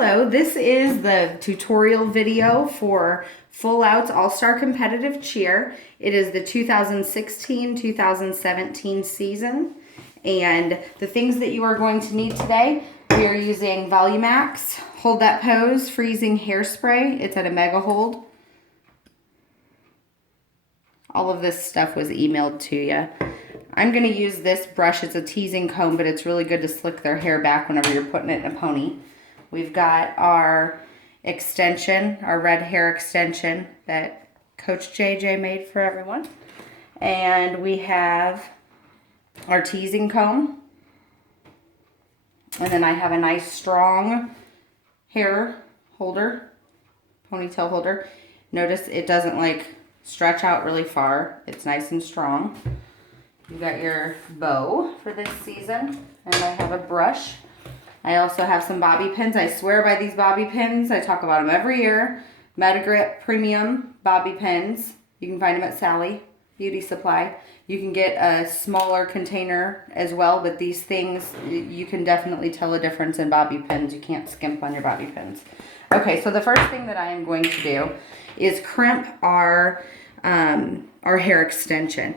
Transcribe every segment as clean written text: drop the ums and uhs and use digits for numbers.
Hello, this is the tutorial video for Full Out's All-Star Competitive Cheer. It is the 2016-2017 season. And the things that you are going to need today, we are using Volumax, Hold That Pose, Freezing Hairspray. It's at a Mega Hold. All of this stuff was emailed to you. I'm going to use this brush. It's a teasing comb, but it's really good to slick their hair back whenever you're putting it in a pony. We've got our extension, our red hair extension that Coach JJ made for everyone. And we have our teasing comb. And then I have a nice strong hair holder, ponytail holder. Notice it doesn't like stretch out really far. It's nice and strong. You got your bow for this season. And I have a brush. I also have some bobby pins. I swear by these bobby pins. I talk about them every year. Metagrip Premium bobby pins. You can find them at Sally Beauty Supply. You can get a smaller container as well, but these things, you can definitely tell a difference in bobby pins. You can't skimp on your bobby pins. Okay, so the first thing that I am going to do is crimp our hair extension.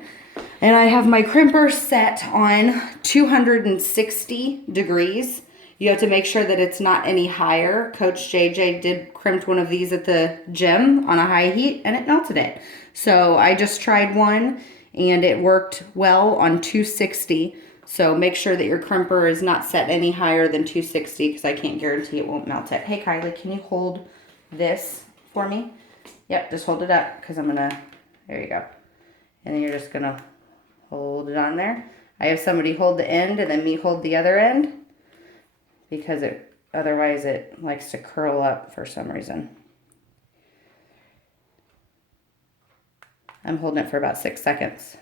And I have my crimper set on 260 degrees. You have to make sure that it's not any higher. Coach JJ did crimp one of these at the gym on a high heat and it melted it. So I just tried one and it worked well on 260. So make sure that your crimper is not set any higher than 260 because I can't guarantee it won't melt it. Hey Kylie, can you hold this for me? Yep, just hold it up because I'm gonna, there you go. And then you're just gonna hold it on there. I have somebody hold the end and then me hold the other end, because otherwise it likes to curl up for some reason. I'm holding it for about 6 seconds.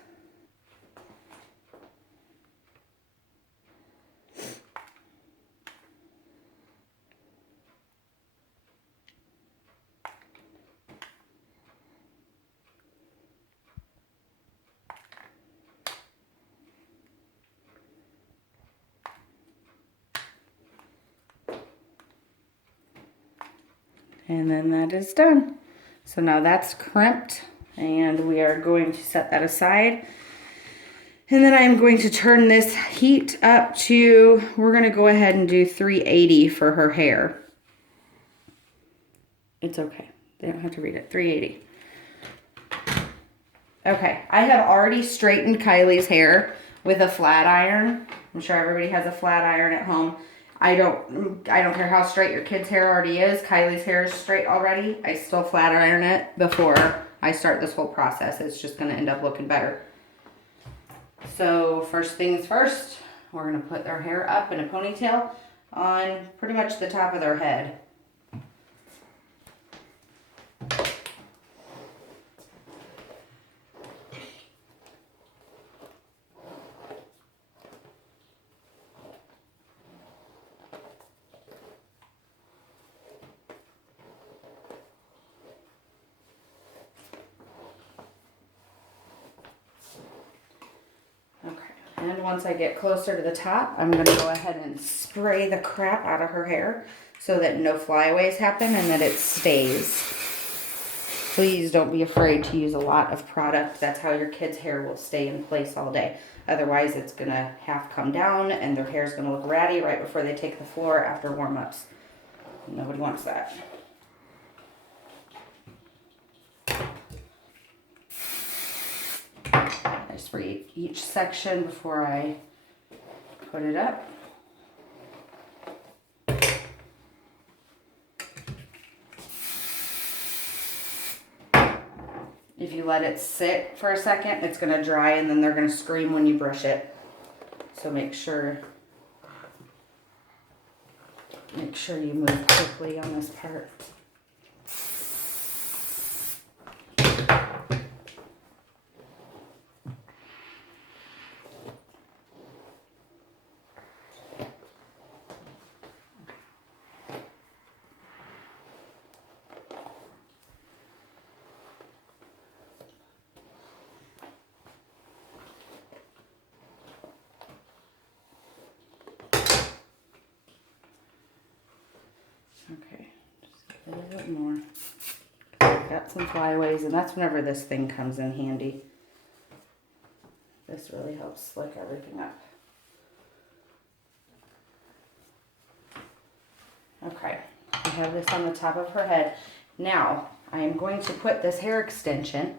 And then that is done. So now that's crimped and we are going to set that aside. And then I'm going to turn this heat up to, we're gonna go ahead and do 380 for her hair. It's okay, they don't have to read it, 380. Okay, I have already straightened Kylie's hair with a flat iron. I'm sure everybody has a flat iron at home. I don't care how straight your kid's hair already is. Kylie's hair is straight already. I still flat iron it before I start this whole process. It's just gonna end up looking better. So first things first, we're gonna put their hair up in a ponytail on pretty much the top of their head. And once I get closer to the top, I'm going to go ahead and spray the crap out of her hair so that no flyaways happen and that it stays. Please don't be afraid to use a lot of product. That's how your kid's hair will stay in place all day. Otherwise, it's going to half come down and their hair is going to look ratty right before they take the floor after warm-ups. Nobody wants that. I spray each section before I put it up. If you let it sit for a second, it's going to dry and then they're going to scream when you brush it. So make sure you move quickly on this part. Okay, just a little bit more. Got some flyaways, and that's whenever this thing comes in handy. This really helps slick everything up. Okay, I have this on the top of her head. Now, I am going to put this hair extension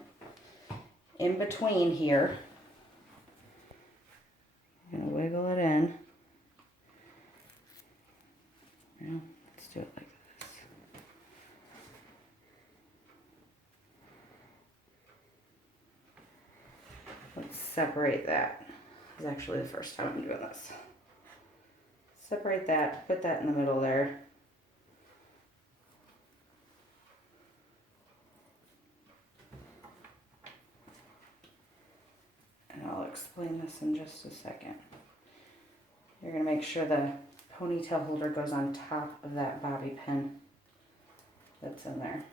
in between here. I'm gonna wiggle it in. Now, let's do it like this. Let's separate that. This is actually the first time I'm doing this. Separate that, put that in the middle there. And I'll explain this in just a second. You're gonna make sure the ponytail holder goes on top of that bobby pin that's in there.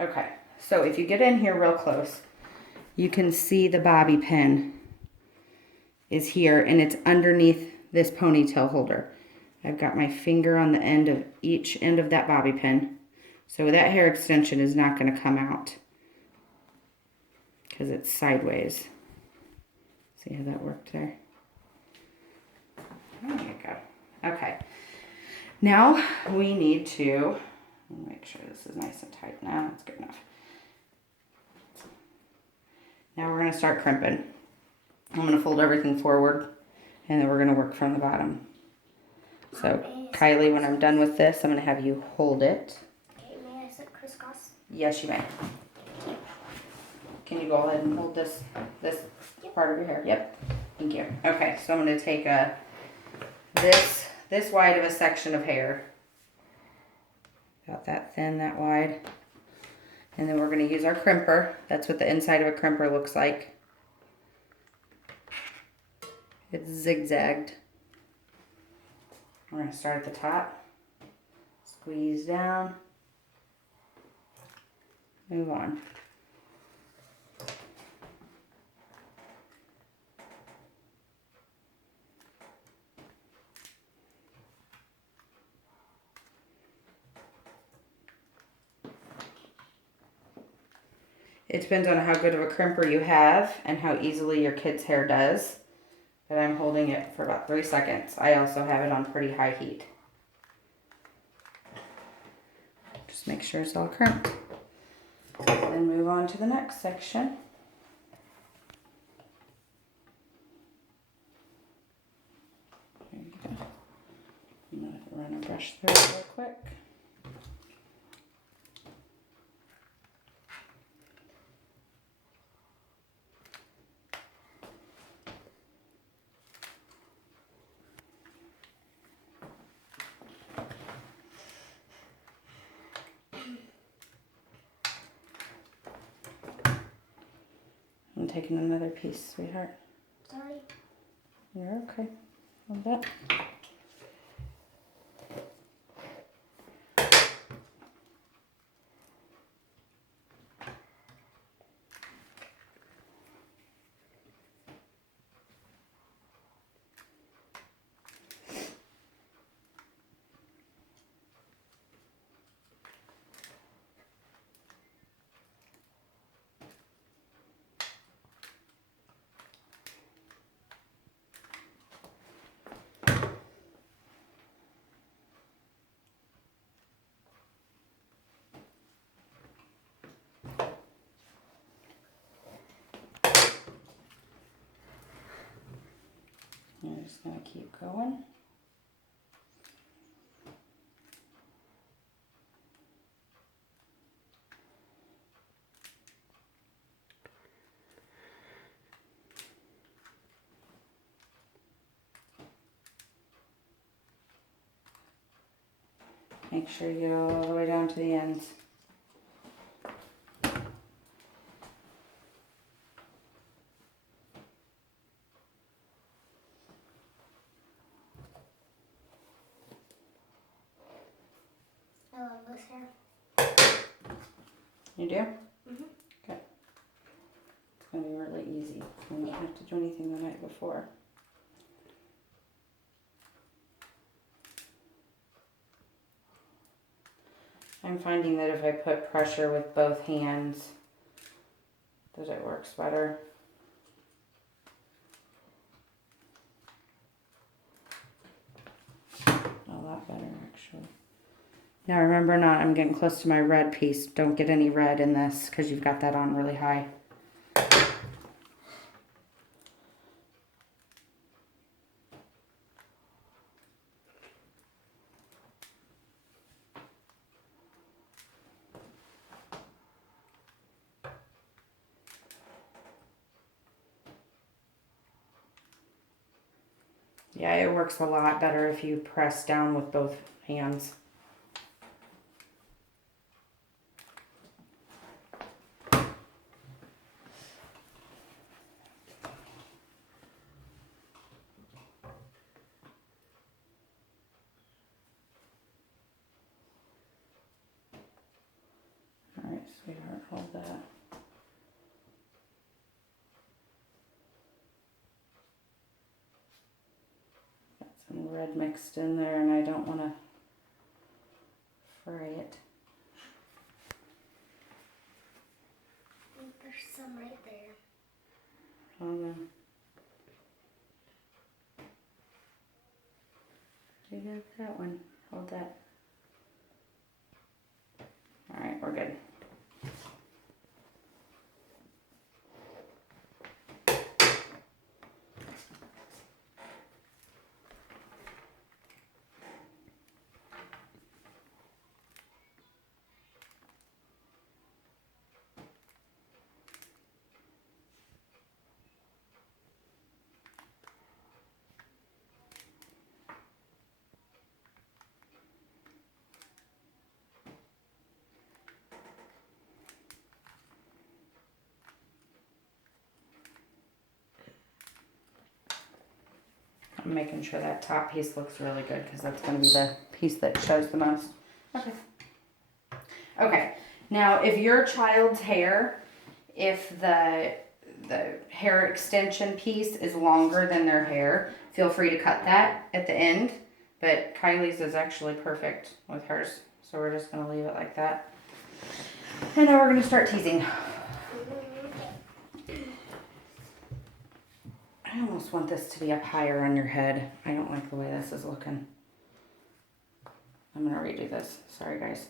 Okay, so if you get in here real close, you can see the bobby pin is here and it's underneath this ponytail holder. I've got my finger on the end of each end of that bobby pin. So that hair extension is not going to come out because it's sideways. See how that worked there? There you go. Okay. Now we need to make sure this is nice and tight. Now that's good enough. Now we're going to start crimping. I'm going to fold everything forward and then we're going to work from the bottom. So Kylie, when I'm done with this, I'm going to have you hold it. Okay, may I sit crisscross? Yes, you may. Can you go ahead and hold this part of your hair? Yep. Thank you. Okay, so I'm going to take this wide of a section of hair. About that thin, that wide. And then we're going to use our crimper. That's what the inside of a crimper looks like. It's zigzagged. We're going to start at the top. Squeeze down. Move on. It depends on how good of a crimper you have and how easily your kid's hair does. But I'm holding it for about 3 seconds. I also have it on pretty high heat. Just make sure it's all crimped. Then move on to the next section. There you go. I'm going to run a brush through it real quick. I'm taking another piece, sweetheart. Sorry. You're okay. Hold that. I'm just going to keep going. Make sure you get all the way down to the ends. I love this hair. You do? Mm-hmm. Okay. It's going to be really easy. You won't have to do anything the night before. I'm finding that if I put pressure with both hands, that it works better. A lot better, actually. Now remember, I'm getting close to my red piece. Don't get any red in this because you've got that on really high. Yeah, it works a lot better if you press down with both hands. All right, sweetheart, hold that. Got some red mixed in there and I don't want to fry it. There's some right there. Hold on. You got that one. Hold that. All right, we're good. I'm making sure that top piece looks really good because that's going to be the piece that shows the most. Okay. Okay. Now, if your child's hair, if the hair extension piece is longer than their hair, feel free to cut that at the end. But Kylie's is actually perfect with hers, so we're just going to leave it like that. And now we're going to start teasing. I almost want this to be up higher on your head. I don't like the way this is looking. I'm gonna redo this. Sorry, guys.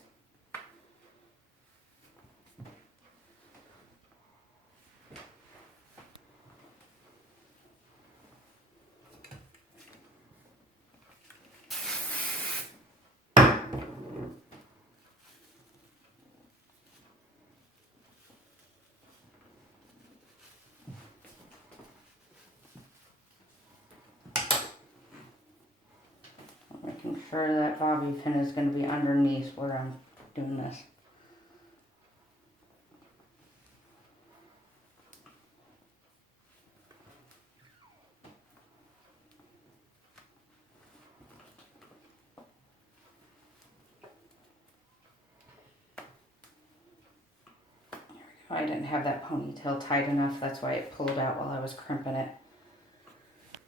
Making sure that bobby pin is going to be underneath where I'm doing this. I didn't have that ponytail tight enough. That's why it pulled out while I was crimping it.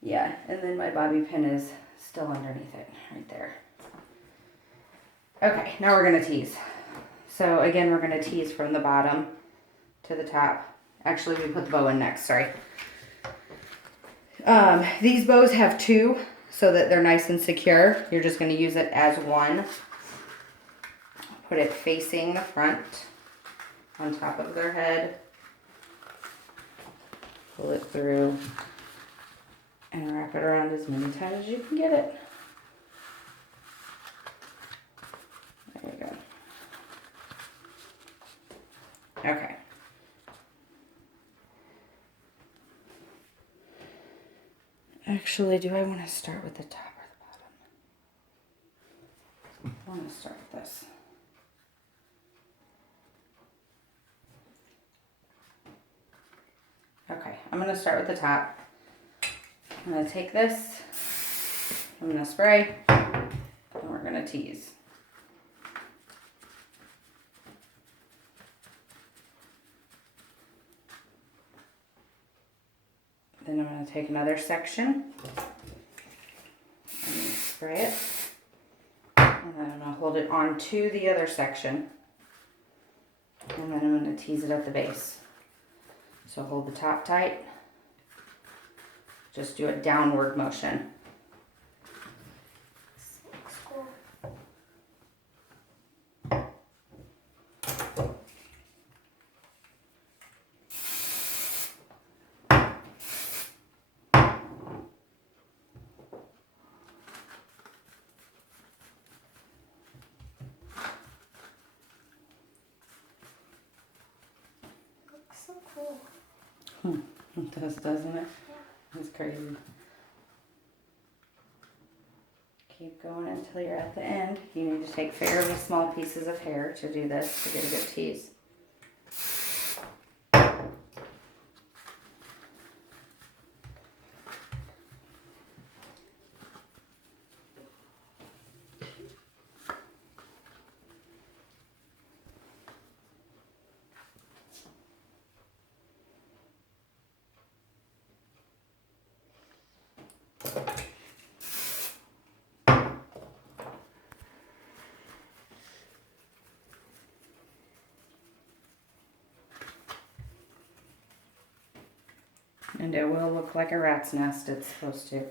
Yeah, and then my bobby pin is still underneath it, right there. Okay, now we're gonna tease. So again, we're gonna tease from the bottom to the top. Actually, we put the bow in next, sorry. These bows have two so that they're nice and secure. You're just gonna use it as one. Put it facing the front on top of their head. Pull it through and wrap it around as many times as you can get it. There you go. Okay. Actually, do I want to start with the top or the bottom? I want to start with this. Okay, I'm going to start with the top. I'm going to take this, I'm going to spray, and we're going to tease. Then I'm going to take another section and spray it. And then I'm going to hold it onto the other section. And then I'm going to tease it at the base. So hold the top tight. Just do a downward motion. School. Looks so cool. It does, doesn't it? Yeah. It's crazy. Keep going until you're at the end. You need to take fairly small pieces of hair to do this, to get a good tease. And it will look like a rat's nest, it's supposed to.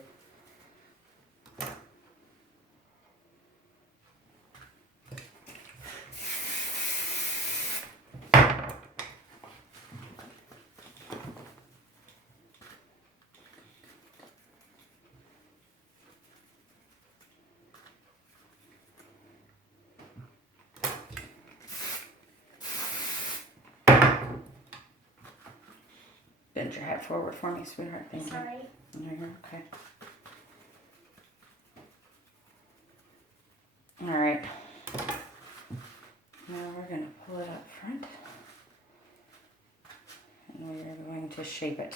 Bend your head forward for me, sweetheart. Thank you. Sorry. No, you're okay. All right. Now we're going to pull it up front. And we are going to shape it.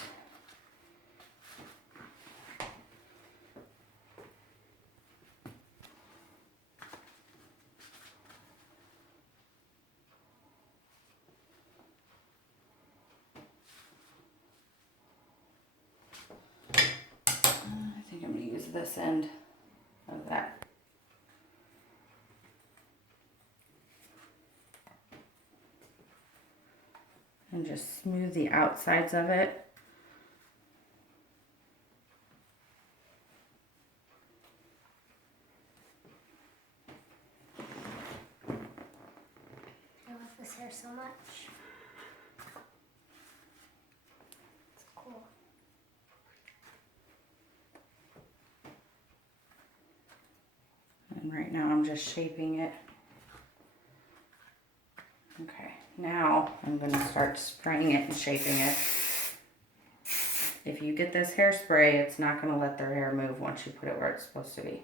I think I'm going to use this end of that. And just smooth the outsides of it. I love this hair so much. It's cool. And right now I'm just shaping it. Okay, now I'm going to start spraying it and shaping it. If you get this hairspray, it's not going to let their hair move once you put it where it's supposed to be.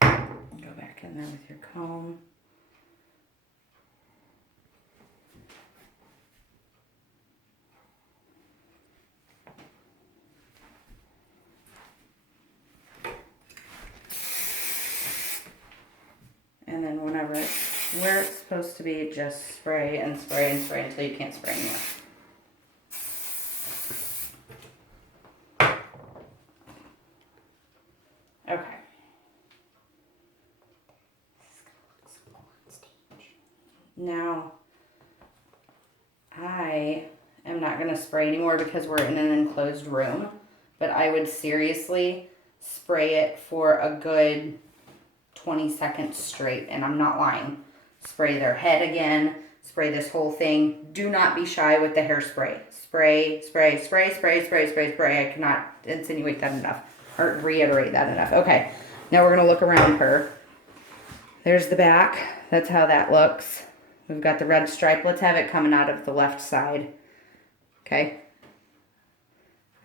Go back in there with your comb. And then whenever it's where it's supposed to be, just spray and spray and spray until you can't spray anymore. Okay. This is gonna look so cool on stage. Now, I am not going to spray anymore because we're in an enclosed room, but I would seriously spray it for a good 20 seconds straight, and I'm not lying. Spray their head again, spray this whole thing. Do not be shy with the hairspray. Spray, spray, spray, spray, spray, spray, spray. I cannot insinuate that enough, or reiterate that enough. Okay, now we're going to look around her. There's the back. That's how that looks. We've got the red stripe. Let's have it coming out of the left side. Okay.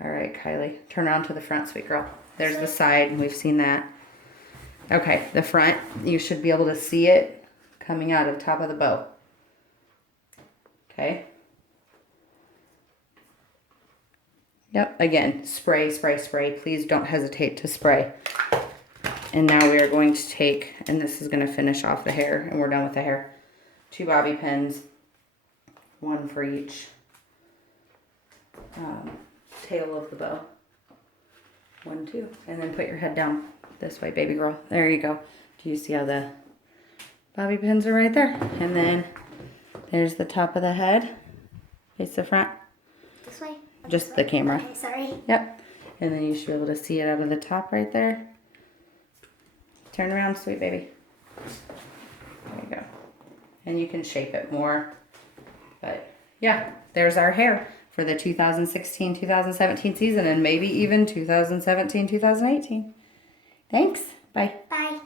All right, Kylie. Turn around to the front, sweet girl. There's the side. We've seen that. Okay, the front. You should be able to see it coming out of the top of the bow. Okay. Yep. Again, spray, spray, spray. Please don't hesitate to spray. And now we are going to take, and this is going to finish off the hair, and we're done with the hair. 2 bobby pins, 1 for each. tail of the bow. 1, 2, and then put your head down this way, baby girl. There you go. Do you see how the bobby pins are right there? And then there's the top of the head. Face the front. This way? Or Just this the way? camera. Okay, sorry. Yep. And then you should be able to see it out of the top right there. Turn around, sweet baby. There you go. And you can shape it more. But yeah, there's our hair for the 2016-2017 season and maybe even 2017-2018. Thanks. Bye. Bye.